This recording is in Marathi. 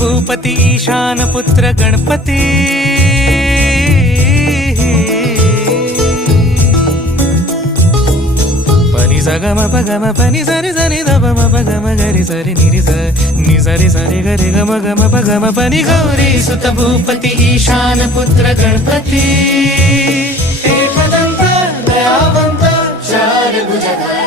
भूपती ईशान पुत्र गणपती पनि सगम पगम पनि सरि सरि दप म पगम गरि सरि निरि स नि सरि सरि गरि गम गम पगम पनि गौरी सुत भूपती ईशान पुत्र गणपती एकदंत दयावंत चार भुजगा